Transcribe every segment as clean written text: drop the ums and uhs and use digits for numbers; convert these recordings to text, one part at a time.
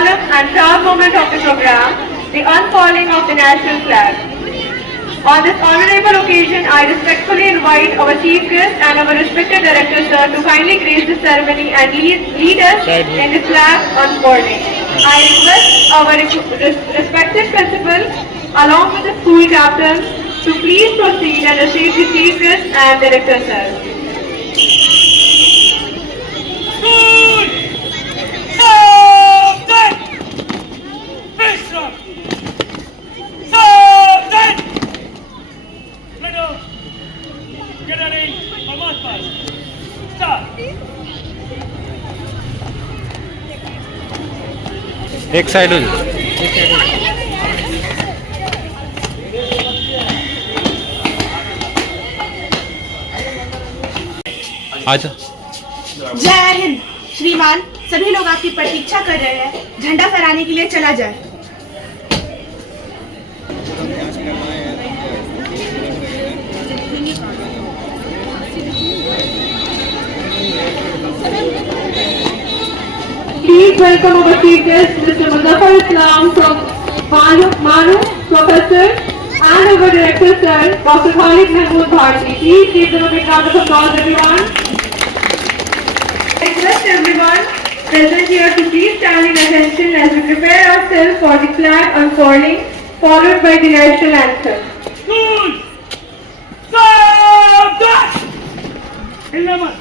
solemn and proud moment of the program, the unfurling of the national flag. On this honorable occasion, I respectfully invite our chief guest and our respected director, sir, to kindly grace the ceremony and lead us in the flag unfurling. I request our respected principal, along with the school captains, to please proceed and receive the chief guest and director, sir. एक side हो आजा। जय हिंद। श्रीमान, सभी लोग आपकी प्रतीक्षा कर रहे हैं। झंडा फहराने के लिए चला जाए। Please welcome our chief guest, Mr. Muzaffar Islam from Manu, Professor, and our director, sir, Dr. Khalid Mahmood Bharti. Please give them a big round of applause, everyone. I request everyone present here to please stand in attention as we prepare ourselves for the flag unfurling, followed by the national anthem. Good! Stop that! 11.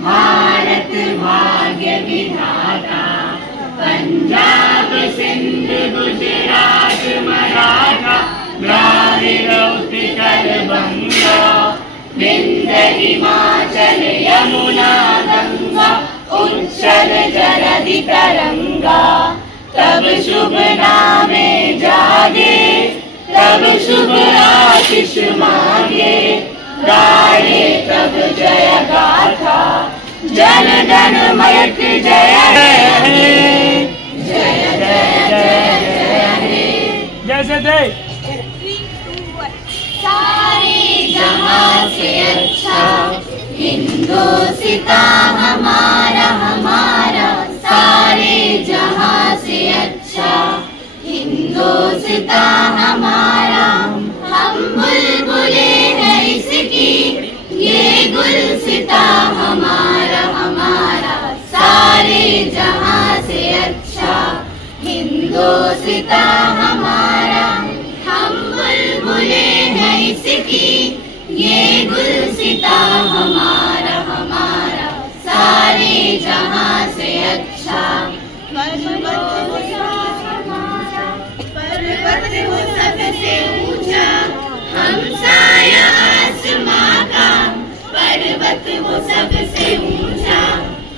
Bharat भाग्य विधाता, पंजाब सिंध गुजरात मराठा, द्राविड़ उत्कल बंगा, विंध्य हिमाचल यमुना गंगा, उच्चल जलधि तरंगा। तब शुभ नामे जागे, तब शुभ आशीष मांगे, गाए तब जय गाथा, जन गण मयट जय हे, जय जय जय जय हे। जैसे थे सारे जहां से अच्छा हिंदुस्ता हमारा हमारा, सारे जहां से अच्छा हिंदुस्ता हमारा। हम बुलबुले हैं इसकी, ये गुलसिता हमारा हमारा, सारे जहां से अच्छा हिंदुस्ता हमारा। हम बुलबुले हैं इसकी, ये गुलसिता हमारा हमारा, सारे जहां से अच्छा। पर्वत वो सबसे ऊंचा, हमसाया आसमां का, पर्वत वो सबसे ऊंचा,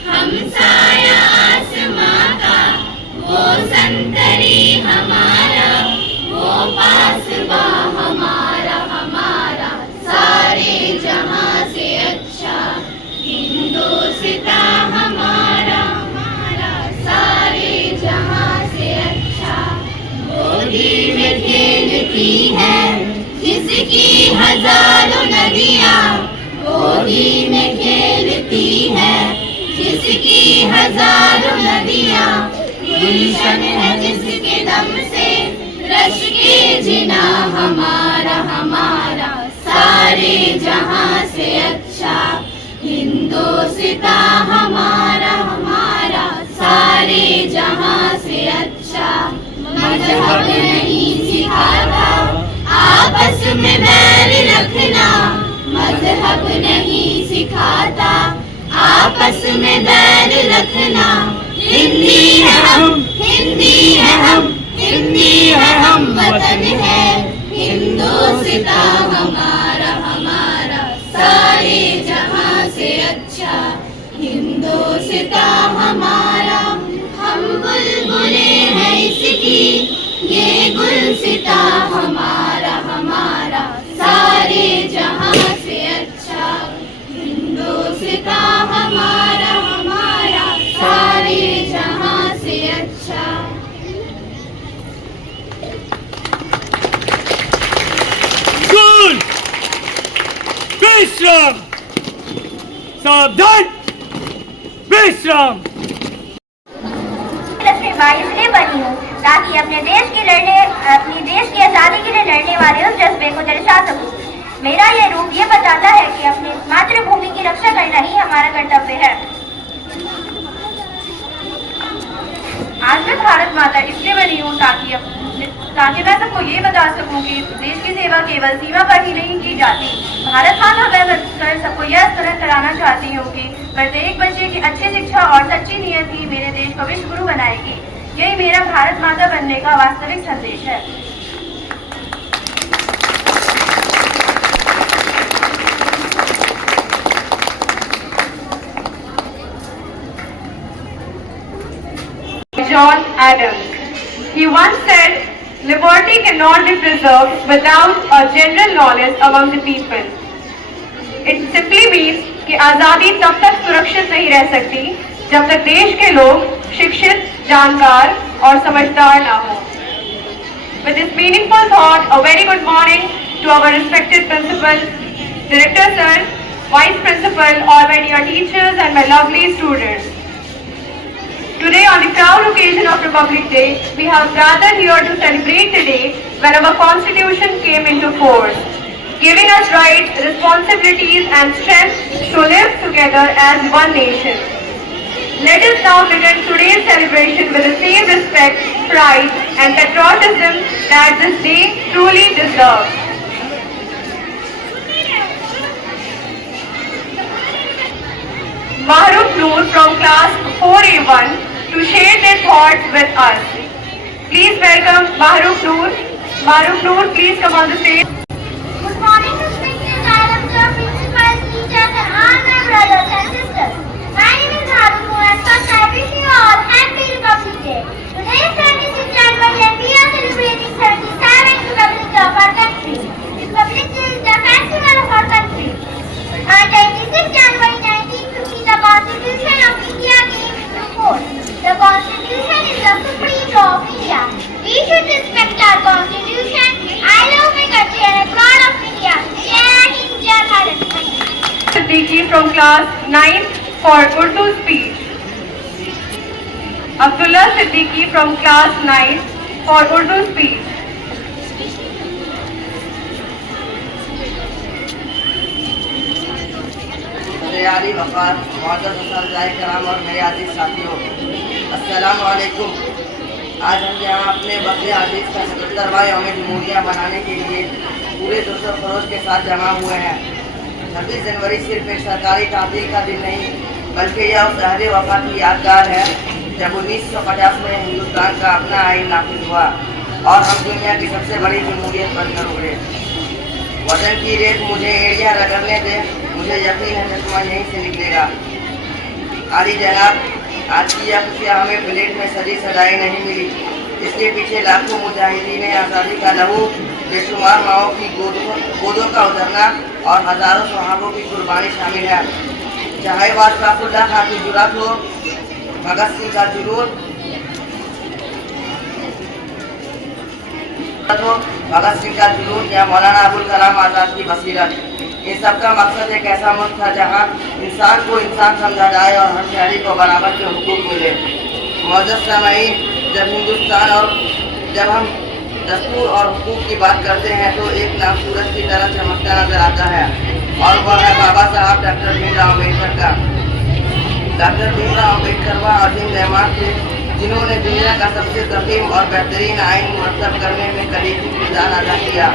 हमसाया आसमां का। वो संतरी हमारा, वो पासबा हमारा हमारा, सारे जहां से अच्छा हिंदुस्ता हमारा हमारा, सारे जहां से अच्छा। गोदी में खेलती है जिसकी हजारों नदियां, गोदी में खेलती है जिसकी हजारों नदियां। गुलशन है जिसके दम से रश के जिना हमारा हमारा, सारे जहां से अच्छा हिंदुस्ता हमारा हमारा, सारे जहां से अच्छा। मजहब नहीं सिखाता आपस में बैर रखना, मजहब नहीं सिखाता आपस में बैर रखना। हिंदी है हम, हिंदी है हम, हिंदी है हम, वतन है हिंदुस्ता हमारा हमारा। सिता हमारा, हम बुलबुले हैं इसकी, ये गुलसिता हमारा हमारा सारे जहां से अच्छा, हिंदोसिता हमारा हमारा सारे जहां से अच्छा। स्कूल विश्राम, सावधान विश्राम। 22 इसलिए बनी हूँ ताकि अपने देश की आजादी के लिए लड़ने वाले उस जज्बे को दर्शा सकूं। मेरा ये रूप ये बताता है कि अपनी मातृभूमि की रक्षा करना ही हमारा कर्तव्य है। आज मैं भारत माता इसलिए बनी हूँ ताकि मैं सबको ये बता सकूं कि देश की सेवा केवल सीमा पर ही नहीं की जाती। भारत माता कर सबको यह स्मरण कराना चाहती हूँ कि प्रत्येक बच्चे की अच्छी शिक्षा और सच्ची नियत ही मेरे देश को विश्व गुरु बनाएगी। यही मेरा भारत माता बनने का वास्तविक संदेश है। John Adams. He once said, "Liberty cannot be preserved without a general knowledge among the people." It simply means कि आजादी तब तक सुरक्षित नहीं रह सकती जब तक देश के लोग शिक्षित, जानकार और समझदार ना हो। With this meaningful thought, a very good morning to our respected principal, director sir, vice principal, all my dear teachers and my lovely students. Today, on the proud occasion of Republic Day, we have gathered here to celebrate the day when our Constitution came into force, giving us rights, responsibilities and strength to live together as one nation. Let us now begin today's celebration with the same respect, pride and patriotism that this day truly deserves. Mahrukh Noor from class 4A1 to share their thoughts with us. Please welcome Mahrukh Noor. Mahrukh Noor, please come on the stage. Good morning, respected director, principals, teachers, and all my brothers and sisters. My name is Mahrukh Noor, and first I wish you all Happy Republic Day. Today is 26th January, and we are celebrating 77th Republic Day of our country. Republic Day is the festival of our country. On 26th January 1950, the Constitution of India came into force. The Constitution is the supreme law of India. We should respect our Constitution. I love my country and I'm proud of India. Jai Hind, Jai Bharat. Siddiqui from class 9 for Urdu speech. Abdullah Siddiqui from class 9 for Urdu speech. यारी वफार कराम और मेरे आजीज साथियों, अस्सलाम वालेकुम। आज हम यहाँ अपने वक्त आजीज का 77वां यौम जमहूरिया मनाने के लिए पूरे जोश और खरोश के साथ जमा हुए हैं। 26 जनवरी सिर्फ एक सरकारी तारीख का दिन नहीं, बल्कि यह उस अहद वफा की यादगार है जब 1950 में हिंदुस्तान का अपना आइन नाफिज हुआ और हम दुनिया की सबसे बड़ी जमहूरियत बनकर उभरे। वतन की रेत मुझे एरिया रगड़ने दे, मुझे यकीन है चश्मा यहीं से निकलेगा। आली जनाब, आज की यह खुशियाँ हमें प्लेट में सजी सजाई नहीं मिली। इसके पीछे लाखों मुजाहिदीन आज़ादी का लहू, बेशुमार माओं की गोदों का उतरना और हजारों सहाबों की कुर्बानी शामिल है। चाहे वह अशफाकुल्लाह खां की जुरात हो, भगत सिंह का जुनून या मौलाना अबुल कलाम आज़ाद की बसीरत, इन सब का मकसद एक ऐसा मुल्क था जहाँ इंसान को इंसान समझा जाए और हर शहरी को बराबर के हुकूक मिले। मौजूद सामीन, जब हम दस्तूर और हुकूक की बात करते हैं तो एक नाम सूरज की तरह चमकता नजर आता है और वह है बाबा साहब डॉक्टर भीमराव अम्बेडकर का। डॉक्टर भीमराव अम्बेडकर वह अजीम रहमान थे जिन्होंने दुनिया का सबसे तकीम और बेहतरीन आइन मुरतब करने में कलीदी किरदार अदा किया।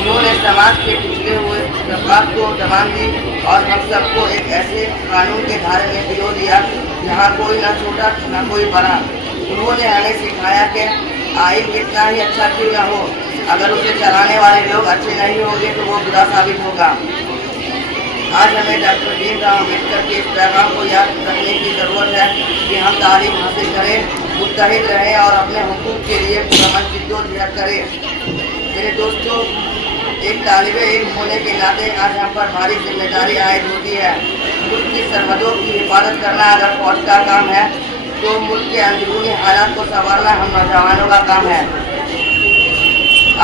उन्होंने समाज के पिछड़े हुए तबकात को दबान दी और हम सबको एक ऐसे कानून के धारे में पिरो दिया जहाँ कोई ना छोटा ना कोई बड़ा। उन्होंने हमें सिखाया कि आइन कितना ही अच्छा क्यों न हो, अगर उसे चलाने वाले लोग अच्छे नहीं होंगे तो वो बुरा साबित होगा। आज हमें डॉक्टर भीमराव अम्बेडकर के इस पैगाम को याद रखने की ज़रूरत है कि हम तालीम हासिल करें, मुत्तहिद रहें और अपने हुकूक के लिए पुरअमन जिद्दोजहद करें। मेरे दोस्तों, एक तालिबे इल्म होने के नाते आज हम पर भारी जिम्मेदारी आयद होती है। मुल्क की सरहदों की हिफाजत करना अगर फौज का काम है तो मुल्क के अंदरूनी हालात को संवारना हम नौजवानों का काम है।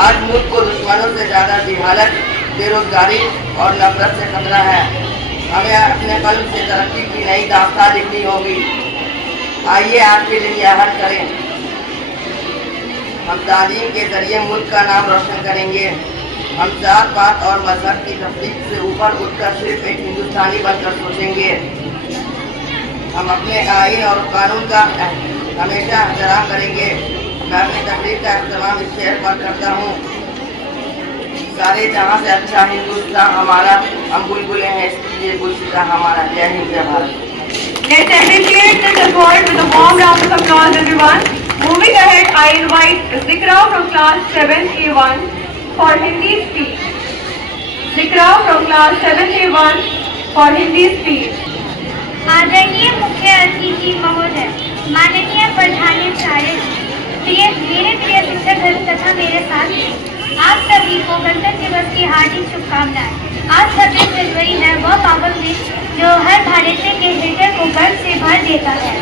आज मुल्क को दुश्मनों से ज़्यादा जिहालत, बेरोजगारी और नफरत से खतरा है। हमें अपने कल्ब से तरक्की की नई दास्तान लिखनी होगी। आइए आज के दिन यह हल करें। हम तालीम के जरिए मुल्क का नाम रोशन करेंगे। हम जात पात और मजहब की तफरीक से ऊपर उठकर सिर्फ एक हिंदुस्तानी बनकर सोचेंगे। हम अपने आइन और कानून का हमेशा एहतराम करेंगे। मैं अपनी तकरीर का एहतराम इस शहर पर करता हूँ। सारे जहाँ से अच्छा हिंदुस्तान हमारा, हम बुलबुलें हैं इसलिए गुलसिता हमारा। जय हिंद, जय Bharat. Let's appreciate this award with a warm round of applause, everyone. Moving ahead, I invite Zikra from class 7A1 for Hindi speech. Zikra from class 7A1 for Hindi speech. आदरणीय मुख्य अतिथि महोदय, माननीय प्रधानाचार्य, मेरे प्रिय शिक्षक तथा मेरे साथी, आप सभी को गणतंत्र दिवस की हार्दिक शुभकामनाएं। आज 26 जनवरी है वह पावन दिन जो हर भारतीय के हृदय को गर्व से भर देता है।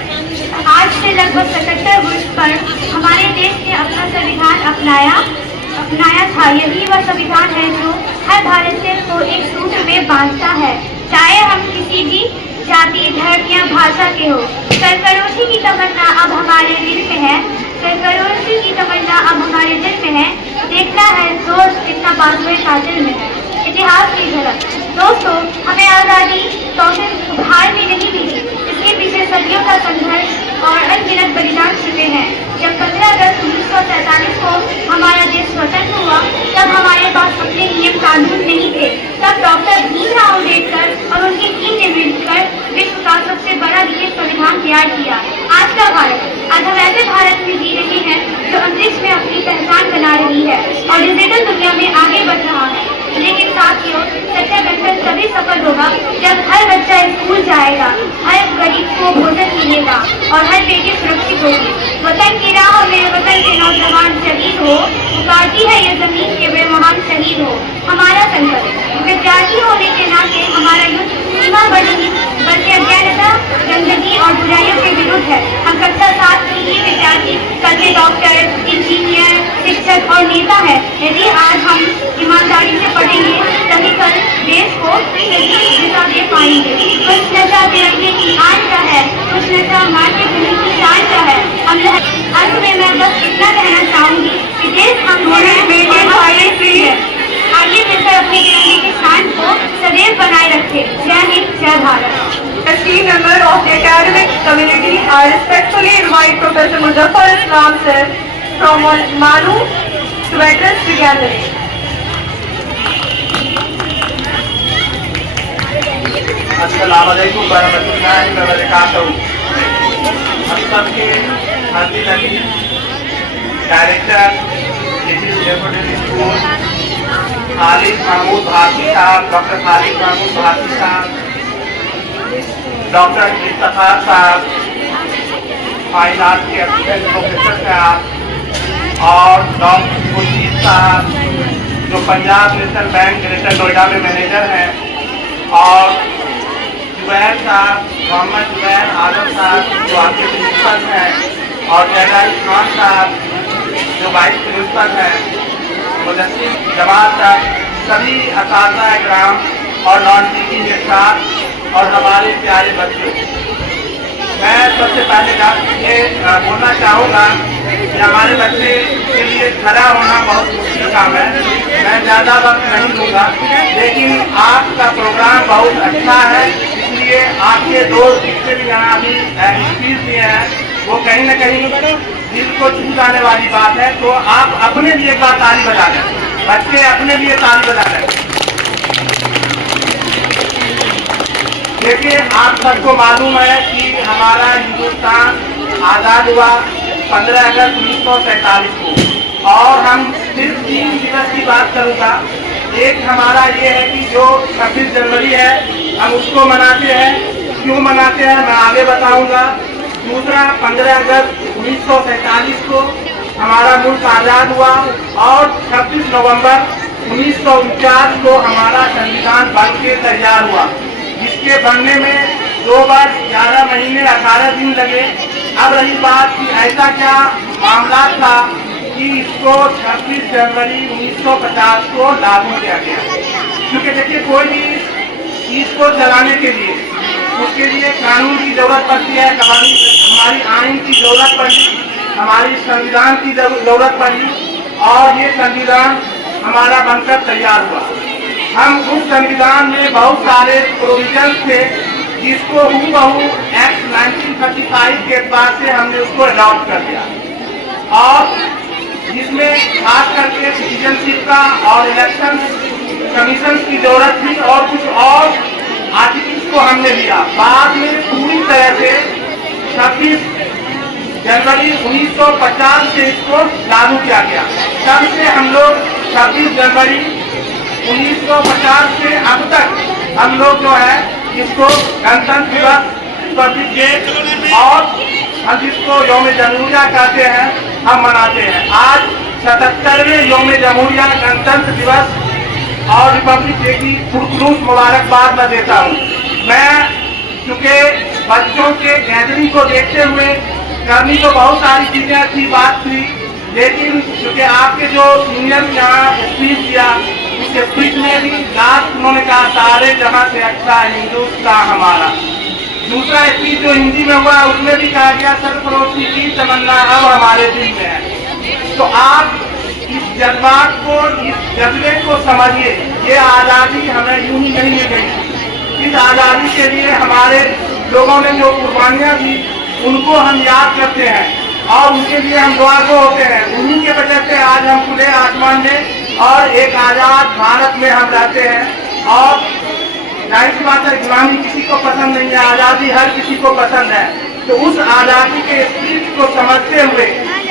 आज से लगभग 77 वर्ष पर हमारे देश ने अपना संविधान अपनाया था। यही वह संविधान है जो हर भारतीय को एक सूत्र में बांधता है, चाहे हम किसी भी जाति, धर्म या भाषा के हो। सरफरोशी की तमन्ना अब हमारे दिल में है। सरफरोशी की तमन्ना अब हमारे दिल में है। देखना है दोस्त कितना बाजुए कातिल में है। इतिहास की झलक। दोस्तों, हमें आज़ादी तो सिर्फ हार में नहीं मिली, इसके पीछे सदियों का संघर्ष और अनगिनत बलिदान छिपे हैं। जब 15 अगस्त 1947 को हमारा देश स्वतंत्र हुआ, तब हमारे पास अपने नियम कानून नहीं थे। तब डॉक्टर भीमराव अम्बेडकर और उनकी टीम ने मिलकर विश्व का सबसे बड़ा लिखित संविधान तैयार किया। आज का भारत, आज हम ऐसे भारत में जी रहे हैं जो अंतरिक्ष में अपनी पहचान बना रही है और डिजिटल दुनिया में आगे बढ़ रहा है। लेकिन साथियों, सच्चा गणतंत्र तभी सफल होगा जब हर बच्चा स्कूल जाएगा, हर गरीब को भोजन मिलेगा और हर बेटी सुरक्षित होगी। वतन की राह में वतन के नौजवान शहीद हो, पुकारती है ये जमीन के वे महान शहीद हो। हमारा संकल्प, विद्यार्थी होने के नाते हमारा युद्ध सीमा बड़ी बल्कि अज्ञानता, गंदगी और बुराइयों के विरुद्ध है। हम कक्षा 7 के ही विद्यार्थी कल के डॉक्टर, इंजीनियर, शिक्षक और नेता है। यदि आज हम ईमानदारी से पढ़ेंगे तभी कल देश को सही दिशा दे पाएंगे। कुछ नशा तिरंगे की आन का है, कुछ नशा माटी भूमि की शान का है। अंत में मैं बस इतना कहना चाहूंगी कि देश हम है। आगे मिलकर अपने तिरंगे के शान को सदैव बनाए रखे। जय हिंद, जय Bharat. Esteemed member of the academic community, I respectfully invite Professor Muzaffar Islam sir from Manu to address the gathering. अस्सलामुअलैकुम वरहमतुल्लाहि वबरकातुहू। हम सबके हार्दिक director deputy school Khalid Mahmood Bharti साहब, डॉक्टर खालिद महमूद भारती साहब, डॉक्टर इफ्तिखार साहब, फाइन आर्ट के असिस्टेंट प्रोफेसर साहब और डॉक्टर खुर्शीद साहब जो Punjab National Bank Greater Noida में मैनेजर हैं, और जुबैर साहब, मोहम्मद जुबैर आजम साहब जो आपके प्रिंसिपल हैं, और जैदाई खान साहब जो वाइस प्रिंसिपल हैं, मुदस्सिर जमात साहब, सभी असातिज़ा इकराम और नॉन टीचिंग के साथ और हमारे प्यारे बच्चों, मैं सबसे पहले ये बोलना चाहूँगा कि हमारे बच्चे के लिए खड़ा होना बहुत मुश्किल काम है। मैं ज़्यादा वक्त नहीं लूँगा, लेकिन आपका प्रोग्राम बहुत अच्छा है, इसलिए आपके दो जितने भी यहाँ अभी स्पीच दिए हैं वो कहीं न कहीं दिल को छू जाने वाली बात है। तो आप अपने लिए एक बार ताली बजा दें, बच्चे अपने लिए ताली बजा दें। देखिए, आप सबको मालूम है कि हमारा हिंदुस्तान आज़ाद हुआ 15 अगस्त 1947 को, और हम सिर्फ 3 दिवस की बात करूँगा एक हमारा ये है कि जो 26 जनवरी है हम उसको मनाते हैं। क्यों मनाते हैं मैं आगे बताऊंगा। दूसरा 15 अगस्त 1947 को हमारा मुल्क आज़ाद हुआ और 26 नवंबर 1949 को हमारा संविधान बन के तैयार हुआ, जिसके बनने में 2 वर्ष 11 महीने 18 दिन लगे। अब रही बात कि ऐसा क्या मामला था कि इसको 26 जनवरी 1950 को लागू किया गया। क्योंकि देखिए कोई भी चीज को चलाने के लिए उसके लिए कानून की जरूरत पड़ती है, हमारी आइन की जरूरत पड़ी, हमारी संविधान की जरूरत पड़ी और ये संविधान हमारा बनकर तैयार हुआ। हम उस संविधान में बहुत सारे प्रोविजन थे जिसको हूबहू एक्ट 1935 के बाद से हमने उसको अडॉप्ट कर दिया और जिसमें खास करके सिटीजनशिप का और इलेक्शन कमीशन की जरूरत थी और कुछ और आर्टिकल्स को हमने लिया। बाद में पूरी तरह से 26 जनवरी 1950 से इसको लागू किया गया। तब से हम लोग 26 जनवरी 1950 से अब तक हम लोग जो है इसको गणतंत्र दिवस, रिपब्लिक डे और हम जिसको यौम जमहूरिया कहते हैं हम मनाते हैं। आज 77वें यौम जमहूरिया गणतंत्र दिवस और रिपब्लिक डे की पुरखलूस मुबारकबाद मैं देता हूँ। मैं चूँकि बच्चों के गैदरिंग को देखते हुए करनी तो बहुत सारी चीजें अच्छी बात थी, लेकिन चूँकि आपके जो सीनियर यहाँ स्पीच दिया उस स्पीच में भी लास्ट उन्होंने कहा सारे जहाँ से अच्छा हिंदुस्तान हमारा। दूसरा स्पीच जो हिंदी में हुआ उसमें भी कहा गया सरफरोशी की तमन्ना अब हमारे दिल में है। तो आप इस जज्बात को, इस जज्बे को समझिए। ये आज़ादी हमें यूं ही नहीं मिल गई। इस आज़ादी के लिए हमारे लोगों ने जो कुर्बानियाँ दी उनको हम याद करते हैं और उनके लिए हम दुआ को होते हैं। उन्हीं के वजह से आज हम खुले आसमान में और एक आज़ाद भारत में हम रहते हैं। और जाहिर सी बात है गुलामी किसी को पसंद नहीं है, आज़ादी हर किसी को पसंद है। तो उस आज़ादी के स्पिरिट को समझते हुए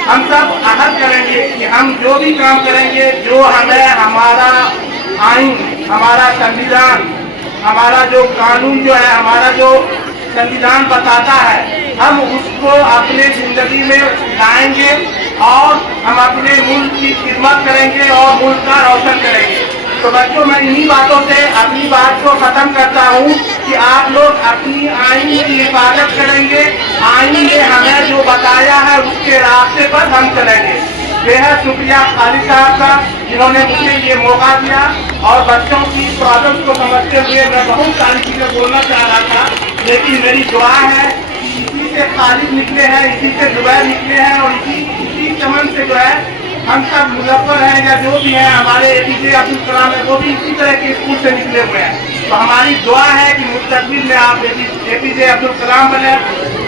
हम सब अहद करेंगे कि हम जो भी काम करेंगे, जो हमें हमारा आइन, हमारा संविधान, हमारा जो कानून जो है, हमारा जो संविधान बताता है, हम उसको अपने जिंदगी में लाएंगे और हम अपने मुल्क की खिदमत करेंगे और मुल्क का रोशन करेंगे। तो बच्चों मैं इन्हीं बातों से अपनी बात को खत्म करता हूँ कि आप लोग अपनी आइन की हिफाजत करेंगे। आइन ने हमें जो बताया है उसके रास्ते पर हम चलेंगे। बेहद शुक्रिया खालिद साहब का जिन्होंने मुझे ये मौका दिया और बच्चों की प्रॉब्लम को समझते हुए मैं बहुत सारी चीजें बोलना चाह रहा था, लेकिन मेरी दुआ है इसी से खालिद निकले हैं, इसी से जुबैर निकले हैं और इसी चमन से जो है हम सब मुजफ्फर हैं या जो भी हैं, हमारे APJ अब्दुल कलाम है वो भी इसी तरह के स्कूल से निकले हुए हैं। तो हमारी दुआ है कि मुस्तकबिल में आप APJ अब्दुल कलाम बने,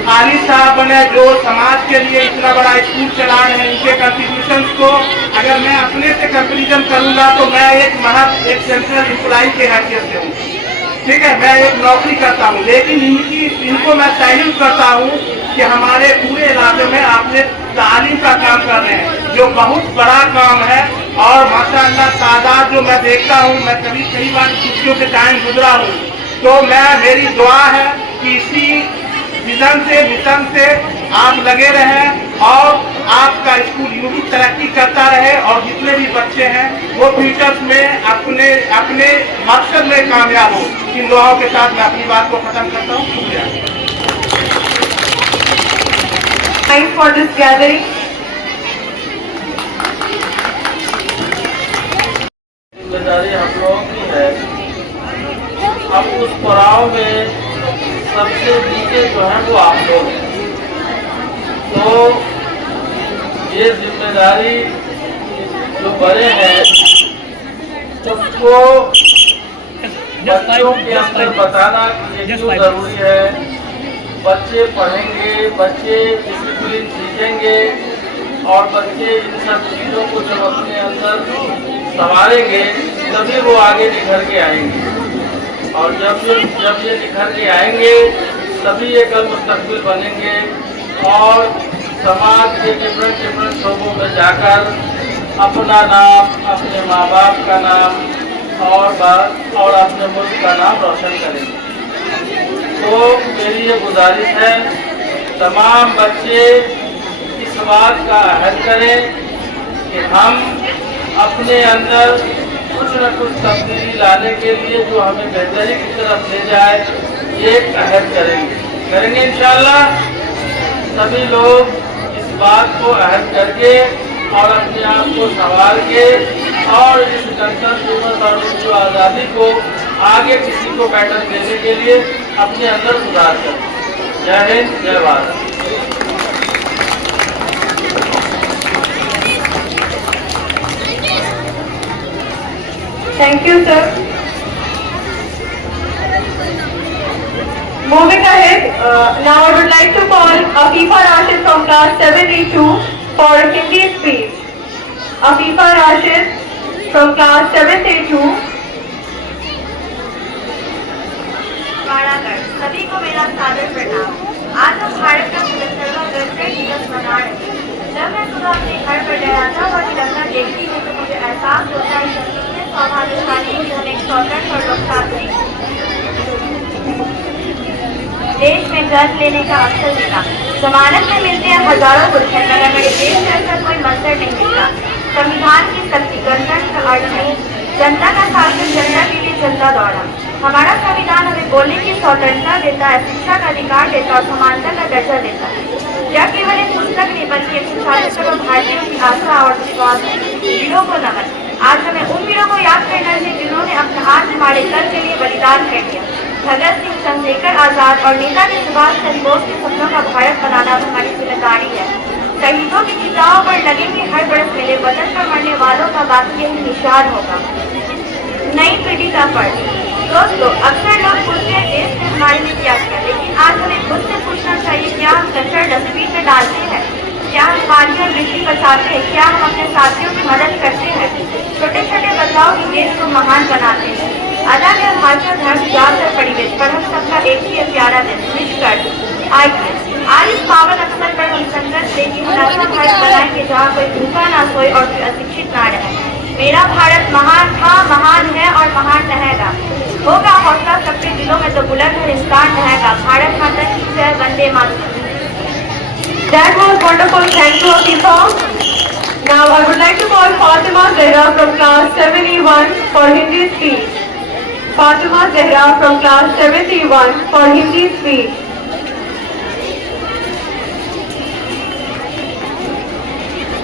खालिद साहब बने जो समाज के लिए इतना बड़ा स्कूल चला रहे हैं। इनके कंट्रीब्यूशन को अगर मैं अपने से कंपेरिजन करूंगा तो मैं एक सेंट्रल एम्प्लॉई के हैसियत से हूँ, ठीक है, मैं एक नौकरी करता हूँ, लेकिन इनको मैं सैल्यूट करता हूँ कि हमारे पूरे इलाके में आपने तालीम का काम कर रहे हैं जो बहुत बड़ा काम है। और माशाअल्लाह तादाद जो मैं देखता हूँ, मैं कई बार छुट्टियों के टाइम गुजरा हूँ, तो मेरी दुआ है कि इसी विजन से मिशन से आप लगे रहें और आपका स्कूल यूं ही तरक्की करता रहे और जितने भी बच्चे हैं वो फ्यूचर्स में अपने मकसद में कामयाब हो। इन दुआओं के साथ मैं अपनी बात को खत्म करता हूँ। शुक्रिया। Time for this gathering. जिम्मेदारी हम लोगों की है। अब उस पड़ाव में सबसे नीचे जो है वो आप लोग हैं, तो ये जिम्मेदारी जो बड़े हैं उसको बच्चों के अंदर बताना कि ये क्यों जरूरी है। बच्चे पढ़ेंगे, बच्चे डिसिप्लिन सीखेंगे और बच्चे इन सब चीज़ों को जब अपने अंदर संभालेंगे तभी वो आगे निखर के आएंगे और जब ये निखर के आएंगे तभी ये कल मुस्तकबिल बनेंगे और समाज के डिफरेंट शोबों में जाकर अपना नाम, अपने माँ बाप का नाम और अपने मुल्क का नाम रोशन करेंगे। तो मेरी ये गुजारिश है, तमाम बच्चे इस बात का अहद करें कि हम अपने अंदर कुछ न कुछ तब्दीली लाने के लिए जो हमें बेहतरी की तरफ ले जाए, ये अहद करेंगे इंशाअल्लाह। सभी लोग इस बात को अहद करके और अपने आप को संभाल के और इस गणतंत्र दिवस और जो आज़ादी को आगे किसी को पैटर्न देने के लिए अपने अंदर सुधार करें। जय हिंद, जय Bharat. Thank you, sir. Moving ahead, now I would like to call Afifa Rashid from class 7A2 for Hindi speech. Afifa Rashid from class 7A2. कारागर सभी को मेरा सादर प्रणाम। आज हम भारत का 75वां गणतंत्र दिवस मना रहे हैं। जब मैं सुबह अपने घर पर डराता हुआ तिरंगा देखती हूँ तो मुझे एहसास होता है कि कितने सौभाग्यशाली हैं हम एक स्वतंत्र और लोकतांत्रिक देश में जन्म लेने का अवसर मिला। जमानत में मिलते हैं हजारों गुलशन, मगर मेरे देश में ऐसा कोई मंजर नहीं मिलता। संविधान की शक्ति, गणतंत्र का अर्थ नहीं, जनता का शासन, जनता के लिए जनता दौड़ा। हमारा संविधान हमें बोलने की स्वतंत्रता देता है, शिक्षा का अधिकार देता है और समानता का दर्जा देता है। यह केवल एक पुस्तक नहीं बल्कि 140 करोड़ भारतीयों की आस्था और विश्वास है। वीरों को नमन। आज हमें उन वीरों को याद करना चाहिए जिन्होंने अपना हाथ हमारे दल के लिए बलिदान कर दिया। भगत सिंह, चंद्रशेखर आजाद और नेताजी सुभाष चंद्र बोस के सपनों का भारत बनाना हमारी जिम्मेदारी है। शहीदों की चिताओं पर लगेंगे हर बरस मेले, वतन पर मरने वालों का बाकी यही निशान होगा। नई पीढ़ी का फर्ज। दोस्तों, अक्सर लोग पूछते हैं देश ने हमारे लिए क्या किया, लेकिन आज हमें खुद से पूछना चाहिए, क्या हम कचरा डस्टबिन में डालते हैं? क्या हम पानी और बिजली बचाते हैं? क्या हम अपने साथियों की मदद करते हैं? छोटे छोटे बदलाव ही देश को महान बनाते हैं। अदा में भाषा, धर्म, जात और परिवेश पर हम सबका एक ही प्यारा दिन निष्कर्ष। आइए आज इस पावन अवसर पर हम संकल्प लें कि हम ऐसा भारत बनाएंगे जहाँ कोई भूखा ना सोए और कोई अशिक्षित ना रहे। मेरा भारत महान था, महान है और महान रहेगा। होगा हौसला सबके दिलों में तो बुलंद हर इंसान रहेगा। भारत माता की जय, Vande Mataram. That was wonderful. Thank you, Afifa. Now I would like to call Fatima Zehra from class 7A1 for Hindi speech. Fatima Zehra from class 7A1 for Hindi speech.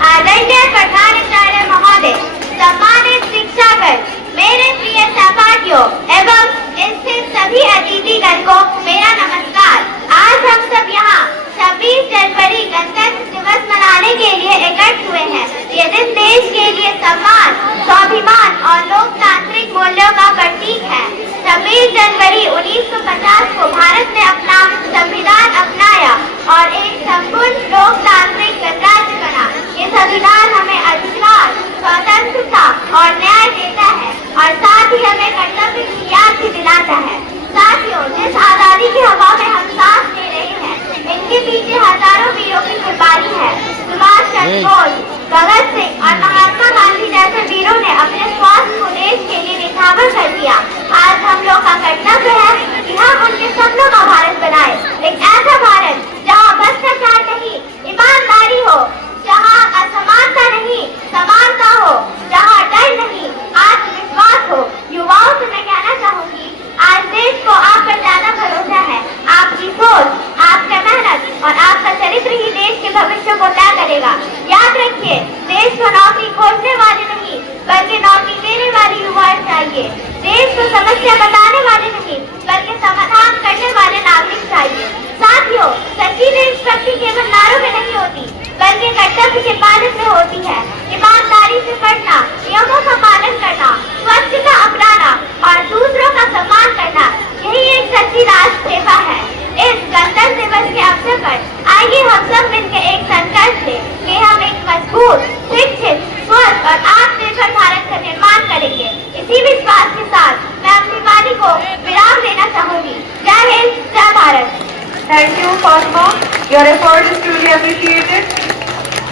आदरणीय प्रधानाचार्य महोदय, सम्मानित शिक्षागण, मेरे प्रिय सहपाठियों एवं स्थित सभी अतिथिगण को मेरा नमस्कार। आज हम सब यहाँ 26 जनवरी गणतंत्र दिवस मनाने के लिए एकत्र हुए हैं। ये दिन देश के लिए सम्मान, स्वाभिमान और लोकतांत्रिक मूल्यों का प्रतीक है। 26 जनवरी 1950 को भारत ने अपना संविधान अपनाया और एक संपूर्ण लोकतांत्रिक गणराज्य बना। ये संविधान हमें अधिकार, स्वतंत्रता और न्याय देता है और साथ ही हमें कर्तव्य की याद भी दिलाता है। साथियों, जिस आजादी की हवा में हम सांस ले रहे हैं, इनके पीछे हजारों वीरों की कुर्बानी है। सुभाष चंद्र बोस, भगत सिंह और महात्मा गांधी जैसे वीरों ने अपने स्वास्थ्य को देश के लिए निछावर कर दिया। आज हम लोग का कर्तव्य है कि हम उनके सपनों का भारत बनाए, एक ऐसा भारत जहाँ भ्रष्टाचार नहीं, ईमानदारी हो, जहाँ असमानता नहीं, समानता हो, जहाँ डर नहीं, आत्मविश्वास हो। युवाओं से मैं कहना चाहूंगी, आज देश को आप पर ज्यादा भरोसा है। आपकी सोच, आपका मेहनत और आपका चरित्र ही देश के भविष्य को तय करेगा। याद रखिए, देश को नौकरी खोजने वाले नहीं बल्कि नौकरी देने वाले युवा चाहिए। देश को समस्या बताने वाले नहीं बल्कि समाधान करने वाले नागरिक चाहिए। साथियों, सच्ची देशभक्ति केवल नारों में नहीं होती बल्कि कर्तव्य के पालन में होती है। ईमानदारी से पढ़ना, नियमों का पालन करना, स्वच्छता अपनाना और दूसरों का सम्मान करना, यही एक सच्ची राष्ट्र सेवा है। इस गणतंत्र दिवस के अवसर पर आइए हम सब मिलकर एक संकल्प लें कि हम एक मजबूत, शिक्षित, स्वस्थ और आत्मनिर्भर भारत का निर्माण करेंगे। इसी विश्वास के साथ मैं अपनी वाणी को विराम देना चाहूंगी। जय हिंद, जय Bharat. Thank you, Fatima. Your effort is truly appreciated.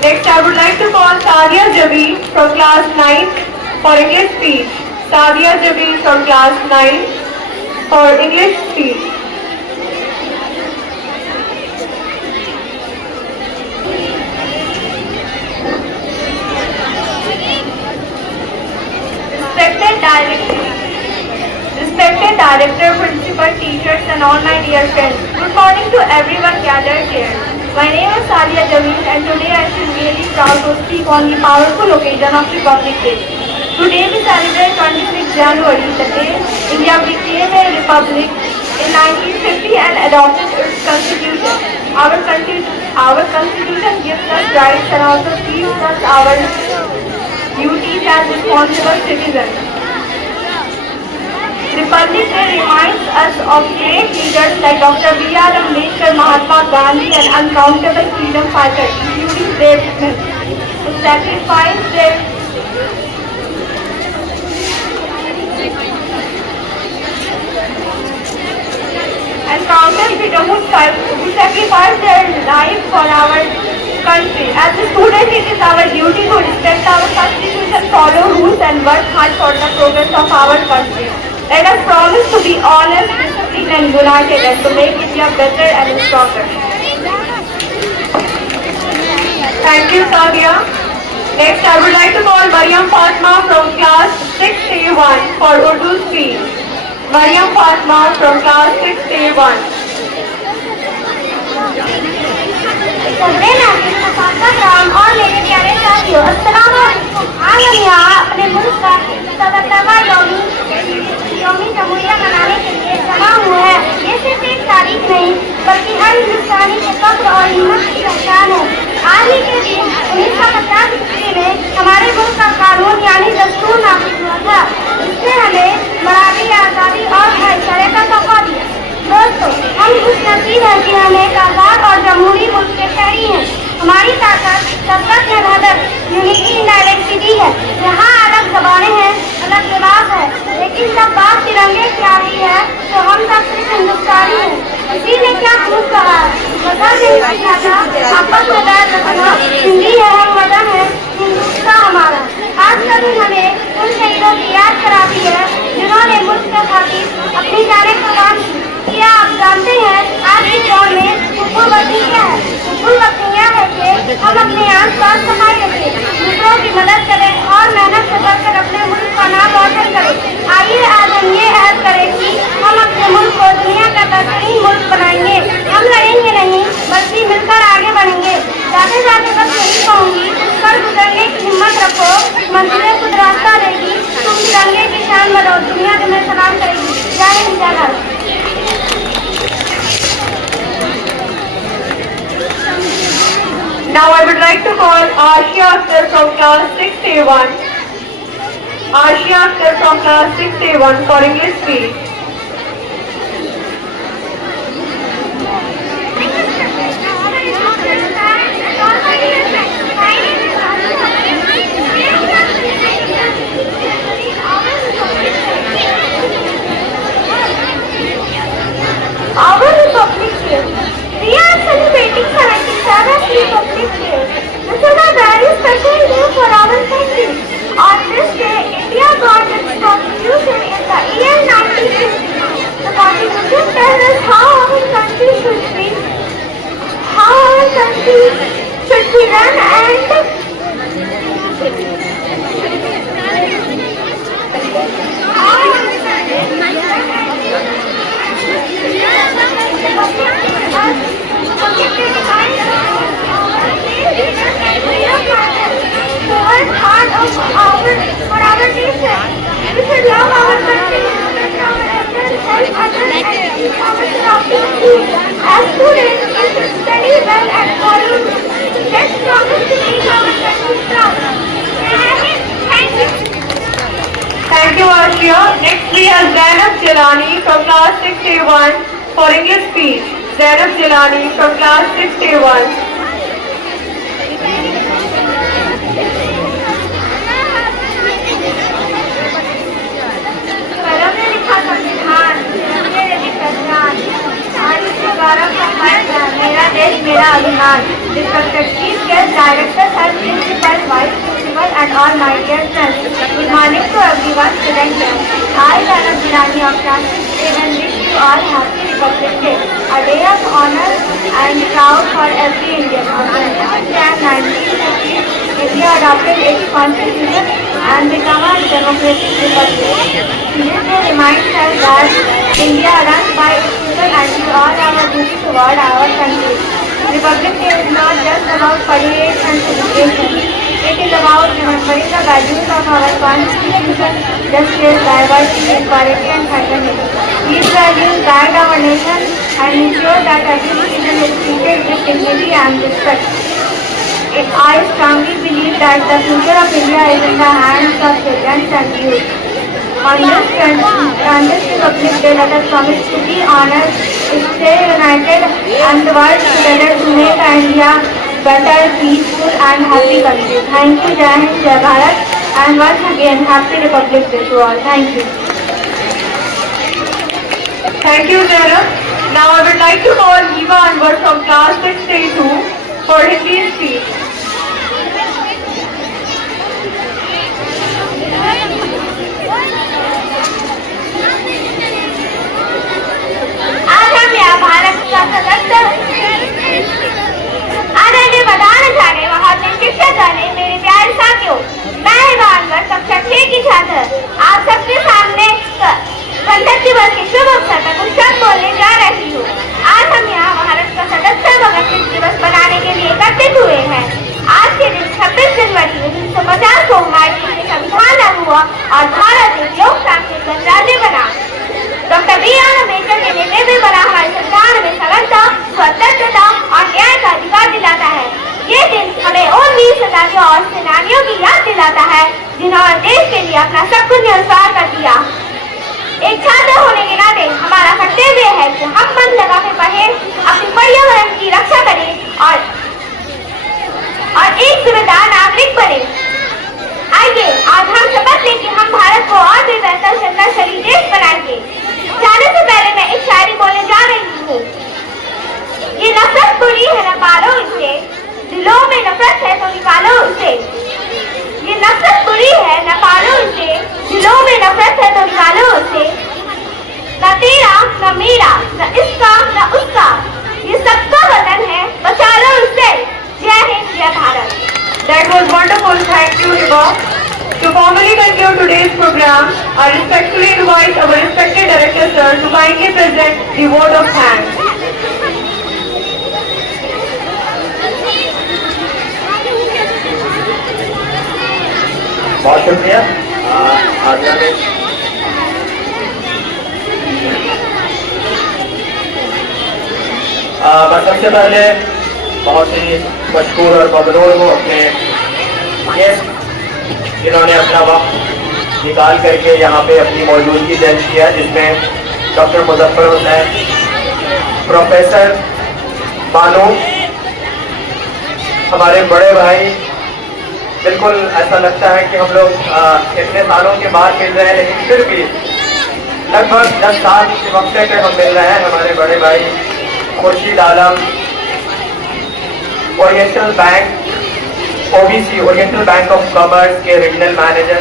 Next, I would like to call Sadia Jabi from class 9 for English speech. Sadia Jabil from class 9 for English speech. Respected Director, Principal, teachers and all my dear friends, good morning to everyone gathered here. My name is Sadia Jamil and today I feel really proud to speak on the powerful occasion of Republic Day. Today we celebrate 26 January, the day India became a republic in 1950 and adopted its constitution. Our constitution gives us rights and also gives us our duties as responsible citizens. Republic Day reminds us of great leaders like Dr. B.R. Ambedkar, Mahatma Gandhi and uncountable freedom fighters, including brave men who sacrificed their life for our country. As a student, it is our duty to respect our constitution, follow rules and work hard for the progress of our country. Let us promise to be honest, disciplined and united and to make India better and stronger. Thank you, Sadia. Next, I would like to call Mariam Fatma from class 6A1 for Urdu speech. Mariam Fatma from class 6A1. और मेरे प्यारे साथियों, अस्सलाम वालेकुम। आज हम यहाँ अपने मुल्क का 77वां यौमी जमहूरिया मनाने के लिए जमा हुए हैं। ये सिर्फ एक तारीख नहीं बल्कि हर हिंदुस्तानी के फख्र और हिम्मत की पहचान है। आज ही के दिन 1950 ईस्वी में हमारे मुल्क का कानून यानी दस्तूर नाफिज हुआ था, जिसने हमें बराबरी, आज़ादी और भाईचारे का तोहफा दिया। दोस्तों, हम खुशनसीब हैं कि हम एक आज़ाद और जमहूरी मुल्क के शहरी हैं। हमारी ताकत सबका वहदत, यूनिटी इन डायवर्सिटी है। यहाँ अलग ज़बानें हैं, अलग लिबास है, लेकिन जब बात तिरंगे की आती है तो हम सब सिर्फ हिंदुस्तानी हैं। इसी ने क्या खूब कहा है, वतन नहीं जाता, आपस में बैर रखना, हिंदी है हम वतन है, हिंदुस्तान हमारा। आज का दिन हमें उन शहीदों की याद कराती है जिन्होंने मुल्क के खातिर अपनी जानें कुर्बान की। क्या आप जानते हैं आज के दौर में हुकूमती क्या है? हुकूमती यह है कि हम अपने आस पास सफाई रखें, दूसरों की मदद करें और मेहनत से बढ़कर अपने मुल्क का नाम रोशन करें। आइए आज हम ये ऐलान करें कि हम अपने मुल्क को दुनिया का बेहतरीन मुल्क बनाएंगे। हम लड़ेंगे नहीं बल्कि मिलकर आगे बढ़ेंगे। जाते जाते बस यही कहूँगी, कर गुजरने की हिम्मत रखो, मंजिलें खुद रास्ता देगी, तुम तिरंगे की शान बढ़ो, दुनिया तुम्हें सलाम करेगी। जय हिंद, जय Bharat. Now I would like to call Ashia Akhtar from class 6A1. Ashia Akhtar from class 6A1 for English speech. Our Republic Day. We are celebrating 77th Republic Day. This is a very special day for our country. On this day, India got its constitution in the year 1950. The constitution tells us how our country should be run and for our nation. We should love our country, respect our elders, help others and keep our surroundings. As students, we should study well and follow rules. Let's promise to make our country proud. Thank you. Thank you, Ashia. Next we have Zainab Jilani from class 6A1 for English speech. Zainab Jilani from class 6A1. मेरा देश मेरा अभिमान। Respected Chief Guest, Director, Principal, Vice Principal and all my dear friends. Good morning to everyone present here. I, Zainab Gilani of class 7, wish you all happy Republic Day, a day of honor and proud for every Indian. On 26th Jan 1930, India adopted its constitution and became a democratic republic. This day reminds us that India runs by its people and we all have a duty toward our country. Republic Day is not just about parades and celebrations. It is about remembering the values of our constitution, justice, diversity, equality and fraternity. These values guide our nation and ensure that every citizen is treated with dignity and respect. I strongly believe that the future of India is in the hands of children and youth. On this Republic Day, let us promise to be honest, stay united and work together to make India better, peaceful and happy country. Thank you, Jai Hind, Jai Bharat, and once again, Happy Republic Day to all. Thank you. Thank you, Zainab. Now I would like to call Eva Anwar from class 6A2 for Hindi speech. आज हम यहाँ भारत का सदस्य आदरणीय बताना चाहे महात्मा शिक्षक गणे, मेरे प्यारे साथियों, मैं हिमांकर कक्षा 6 की छात्र आप सबके सामने गणतंत्र दिवस के शुभ अवसर पर कुछ शब्द बोलने जा रही हूँ। आज हम यहाँ भारत का सदस्य गणतंत्र दिवस बनाने के लिए एकत्रित हुए हैं। आज के दिन 26 जनवरी 1950 को हमारे देश में संविधान लागू हुआ और भारत एक लोकतांत्रिक गणराज्य बना। Doctor B.R. अम्बेडकर के नेतृत्व में बना हमारे संविधान में समानता, स्वतंत्रता और न्याय का अधिकार दिलाता है। ये दिन हमें उन वीर सेनानियों और सेनानियों की याद दिलाता है जिन्होंने देश के लिए अपना सब कुछ न्यौछावर कर दिया। एक छात्र होने के नाते हमारा कर्तव्य है कि हम मन लगा के पढ़ें, अपने पर्यावरण की रक्षा करें और एक जिम्मेदार नागरिक बने। आइए आज हम शपथ लें कि हम भारत को और भी बेहतर शक्तिशाली देश बनाएंगे। जाने से पहले मैं एक शायरी बोलने जा रही हूँ। ये नफरत बुरी है न पालो इसे, दिलों में नफरत है तो निकालो इसे। ये नफरत बुरी है न पालो इसे, दिलों में नफरत है तो निकालो इसे। न तेरा न मेरा न इसका न उसका, ये सबका वतन है, बचा लो इसे। जय हिंद, जय Bharat. That was wonderful. Thank you, Eva. To formally conclude today's program, I respectfully invite our respected Director Sir to kindly present the vote of thanks. बहुत शुक्रिया। बस सबसे पहले बहुत ही मशहूर और ममनून हूँ अपने गेस्ट जिन्होंने अपना वक्त निकाल करके यहाँ पे अपनी मौजूदगी दर्ज किया, जिसमें डॉक्टर मुजफ्फर हुसैन, प्रोफेसर बानू, हमारे बड़े भाई। बिल्कुल ऐसा लगता है कि हम लोग इतने सालों के बाद मिल रहे हैं, लेकिन फिर भी लगभग 10 साल के वक्त पे हम मिल रहे हैं। हमारे बड़े भाई Khurshid Alam, Oriental Bank OBC Oriental Bank of Commerce के रीजनल मैनेजर,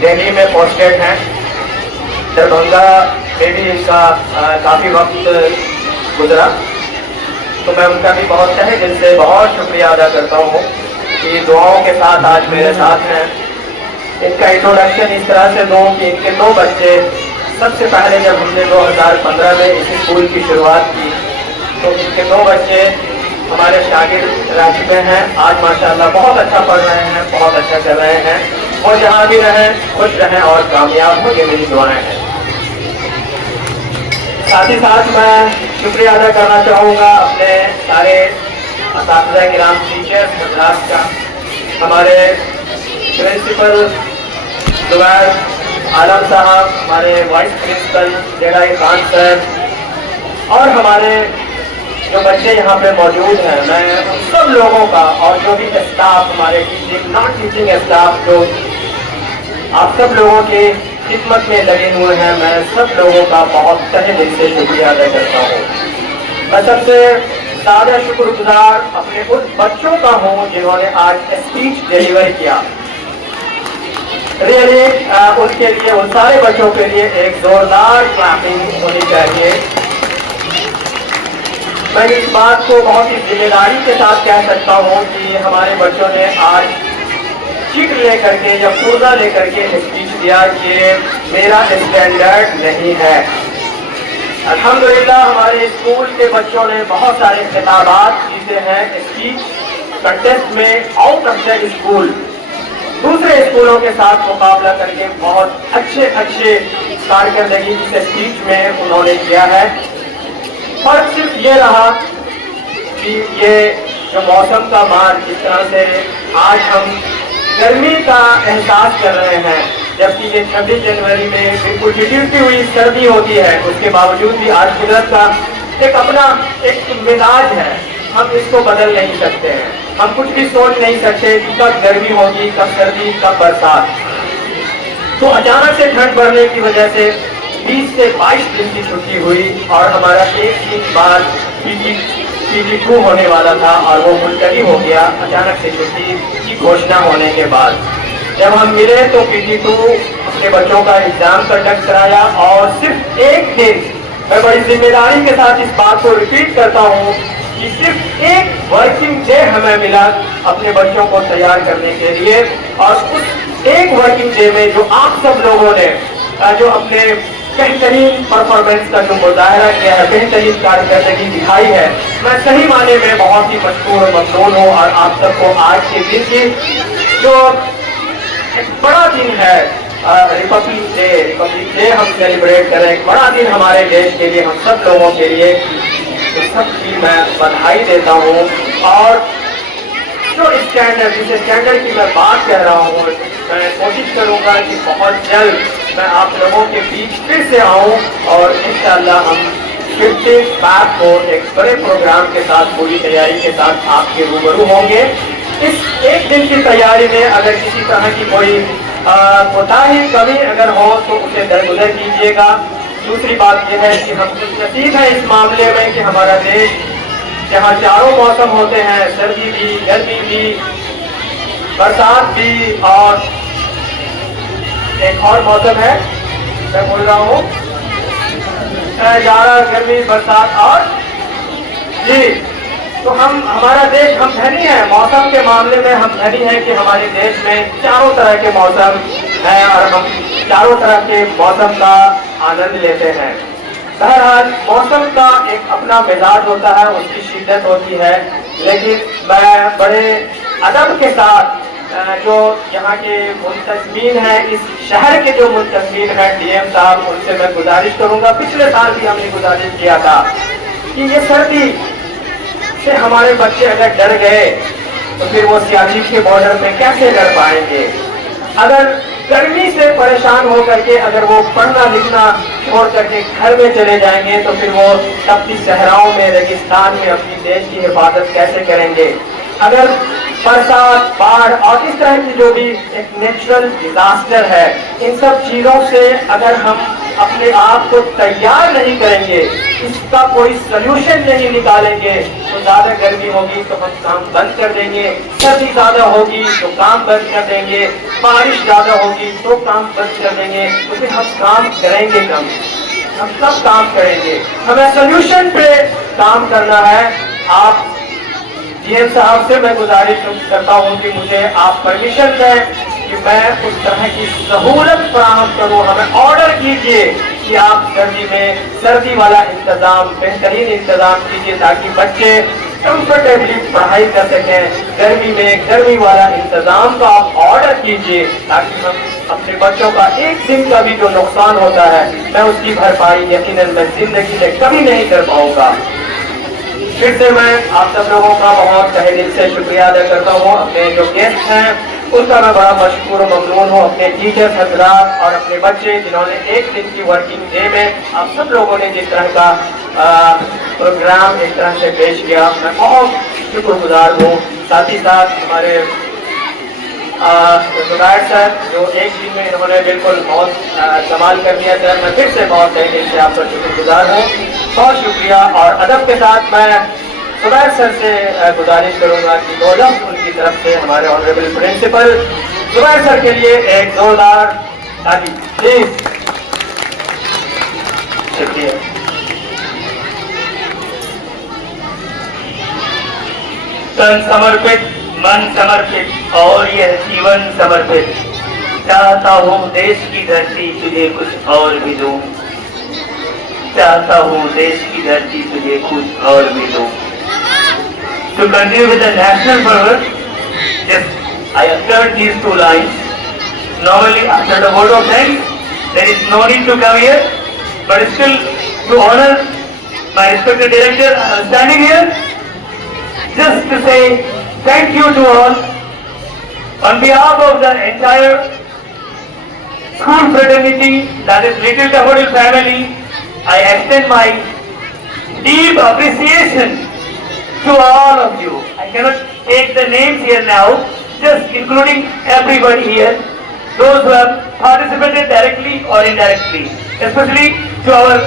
दिल्ली में पोस्टेड हैं। दरभंगा में भी इनका काफ़ी वक्त गुजरा, तो मैं उनका भी बहुत तहे दिल से बहुत शुक्रिया अदा करता हूँ कि दुआओं के साथ आज मेरे साथ हैं। इनका इंट्रोडक्शन इस तरह से दूँ कि इनके 2 बच्चे, सबसे पहले जब हमने 2015 में इस स्कूल की शुरुआत की तो इनके 2 बच्चे हमारे शागिर्द रह चुके हैं। आज माशाल्लाह बहुत अच्छा पढ़ रहे हैं, बहुत अच्छा कर रहे हैं। और जहाँ भी रहें खुश रहें और कामयाब हो, ये मेरी दुआएं हैं। साथ ही साथ मैं शुक्रिया अदा करना चाहूँगा अपने सारे असातिज़ा किराम, टीचर्स हज़रात का, हमारे प्रिंसिपल जुबैर आलम साहब, हमारे वाइस प्रिंसिपल जगह खान सर और हमारे जो बच्चे यहाँ पे मौजूद हैं। मैं उन सब लोगों का और जो भी स्टाफ, हमारे टीचिंग नॉन टीचिंग स्टाफ जो आप सब लोगों की खिदमत में लगे हुए हैं, मैं सब लोगों का बहुत तहे दिल से शुक्रिया अदा करता हूँ। मैं सबसे ज़्यादा शुक्रगुजार अपने उन बच्चों का हूँ जिन्होंने आज स्पीच डिलीवर किया। रियली उनके लिए, उन सारे बच्चों के लिए एक जोरदार क्लैपिंग होनी चाहिए। मैं इस बात को बहुत ही जिम्मेदारी के साथ कह सकता हूँ कि हमारे बच्चों ने आज चिट लेकर के या पुर्जा लेकर के स्पीच दिया कि मेरा स्टैंडर्ड नहीं है। अल्हम्दुलिल्लाह हमारे स्कूल के बच्चों ने बहुत सारे खिताबात जीते हैं स्पीच कंटेस्ट में आउट ऑफ द स्कूल। दूसरे स्कूलों के साथ मुकाबला करके बहुत अच्छे कारकर्दगी इस स्पीच में उन्होंने किया है। फर्क सिर्फ ये रहा कि ये जो मौसम का मार जिस तरह से आज हम गर्मी का एहसास कर रहे हैं, जबकि ये 26 जनवरी में बिल्कुल टिटी हुई सर्दी होती है, उसके बावजूद भी आज कुदरत का एक अपना एक मिजाज है, हम इसको बदल नहीं सकते हैं। हम कुछ भी सोच नहीं सकते कि कब गर्मी होगी, कब सर्दी, कब बरसात। तो अचानक से ठंड बढ़ने की वजह से 20 से 22 दिन की छुट्टी हुई और हमारा एक दिन बाद PT2 होने वाला था और वो मुलतवी हो गया अचानक से छुट्टी की घोषणा होने के बाद। जब हम मिले तो PT2 अपने बच्चों का एग्जाम कंडक्ट कराया और सिर्फ एक दिन, मैं बड़ी जिम्मेदारी के साथ इस बात को रिपीट करता हूँ कि सिर्फ एक वर्किंग डे हमें मिला अपने बच्चों को तैयार करने के लिए। और उस एक वर्किंग डे में जो आप सब लोगों ने जो अपने बेहतरीन परफॉर्मेंस का जो मुजाहरा किया है, बेहतरीन कार्यकर्दगी दिखाई है, मैं सही माने में बहुत ही मशहूर और ममनून हूँ। और आप सबको आज के दिन की जो एक बड़ा दिन है, रिपब्लिक डे हम सेलिब्रेट करें, एक बड़ा दिन हमारे देश के लिए, हम सब लोगों के लिए, तो सबकी मैं बधाई देता हूँ। और जो स्टैंडर्ड, जिस स्टैंडर्ड की मैं बात कह रहा हूँ, मैं कोशिश करूँगा कि बहुत जल्द मैं आप लोगों के बीच फिर से आऊँ और इंशाअल्लाह हम 15 मार्च को एक बड़े प्रोग्राम के साथ, पूरी तैयारी के साथ आपके रूबरू होंगे। इस एक दिन की तैयारी में अगर किसी तरह की कोई कोताही कमी अगर हो तो उसे दरगुजर कीजिएगा। दूसरी बात यह है कि हम नसीब है इस मामले में कि हमारा देश जहाँ चारों मौसम होते हैं, सर्दी भी, गर्मी भी, बरसात भी, और एक और मौसम है मैं बोल रहा हूँ जाड़ा, गर्मी, बरसात और जी। तो हमारा देश, हम धनी है मौसम के मामले में, हम धनी है कि हमारे देश में चारों तरह के मौसम हैं और हम चारों तरह के मौसम का आनंद लेते हैं। बहरहाल मौसम का एक अपना मिजाज होता है, उसकी शिद्दत होती है, लेकिन मैं बड़े अदब के साथ जो यहाँ के मुंतज़मीन हैं, इस शहर के जो मुंतज़मीन हैं, DM साहब, उनसे मैं गुजारिश करूँगा, पिछले साल भी हमने गुजारिश किया था कि ये सर्दी से हमारे बच्चे अगर डर गए तो फिर वो सियाचिन के बॉर्डर में कैसे लड़ पाएंगे। अगर गर्मी से परेशान होकर के अगर वो पढ़ना लिखना छोड़ करके घर में चले जाएंगे तो फिर वो तपती सहराओं में, रेगिस्तान में अपनी देश की हिफाजत कैसे करेंगे। अगर बरसात, बाढ़ और इस तरह की जो भी एक नेचुरल डिजास्टर है, इन सब चीज़ों से अगर हम अपने आप को तैयार नहीं करेंगे, इसका कोई सल्यूशन नहीं निकालेंगे, तो ज़्यादा गर्मी होगी तो हम काम बंद कर देंगे, सर्दी ज़्यादा होगी तो काम बंद कर देंगे, बारिश ज़्यादा होगी तो काम बंद कर देंगे, तो फिर हम काम करेंगे कम, हम सब काम करेंगे। हमें सल्यूशन पे काम करना है। आप DM साहब से मैं गुजारिश करता हूँ कि मुझे आप परमिशन दें कि मैं उस तरह की सहूलत फराहम करूँ। हमें ऑर्डर कीजिए कि आप सर्दी में सर्दी वाला इंतज़ाम, बेहतरीन इंतज़ाम कीजिए ताकि बच्चे कंफर्टेबली पढ़ाई कर सकें। गर्मी में गर्मी वाला इंतज़ाम का आप ऑर्डर कीजिए ताकि हम अपने बच्चों का एक दिन का भी जो नुकसान होता है, मैं उसकी भरपाई यकीनन मैं ज़िंदगी में कभी नहीं कर पाऊँगा। फिर से मैं आप सब लोगों का बहुत तहे दिल से शुक्रिया अदा करता हूँ। अपने जो गेस्ट हैं उनका मैं बड़ा मशकूर और ममनून हूँ, अपने टीचर्स हजरात और अपने बच्चे जिन्होंने एक दिन की वर्किंग डे में आप सब लोगों ने जिस तरह का प्रोग्राम एक तरह से पेश किया, मैं बहुत शुक्रगुजार हूँ। साथ ही साथ हमारे जुनायद सर जो एक दिन में इन्होंने बिल्कुल बहुत कमाल कर दिया सर, मैं फिर से बहुत तहे दिल से आपका शुक्रगुजार हूँ। बहुत शुक्रिया। और अदब के साथ मैं सुबैर सर से गुजारिश करूंगा कि गोलम उनकी तरफ से हमारे ऑनरेबल प्रिंसिपल सुबैर सर के लिए एक जोरदार ताली प्लीज। शुक्रिया। तन समर्पित, मन समर्पित और यह जीवन समर्पित, चाहता हूँ देश की धरती तुझे कुछ और भी दूं, चाहता हूँ देश की धरती तुझे कुछ और भी दूं। To continue with the national fervor, just I uttered these two lines. Normally after the vote of thanks, there is no need to come here, but still to honor my respected director, I am standing here just to say thank you to all. On behalf of the entire school fraternity, that is Little Daffodil family, I extend my deep appreciation to all of you. I cannot take the names here now, just including everybody here, those who have participated directly or indirectly, especially to our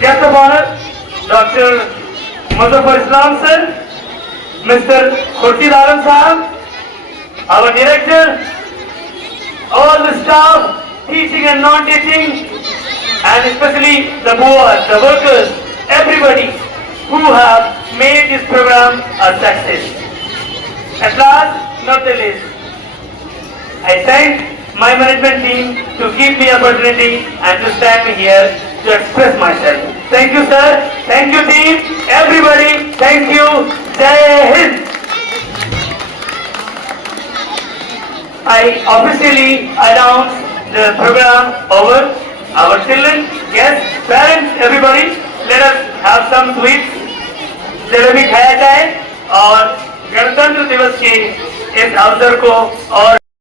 guest of honor, Dr. Muzaffar Islam sir, Mr. Khurshid Alam Sahab, our director, all the staff, teaching and non-teaching, and especially the board, the workers, everybody who have made this program a success. At last, not the least, I thank my management team to give me opportunity and to stand here to express myself. Thank you sir, thank you team, everybody, thank you, Jai Hind. I officially announce the program over. Our children, guests, parents, everybody, let us have some sweets. Jalebi खाया जाए और गणतंत्र दिवस के इस अवसर को और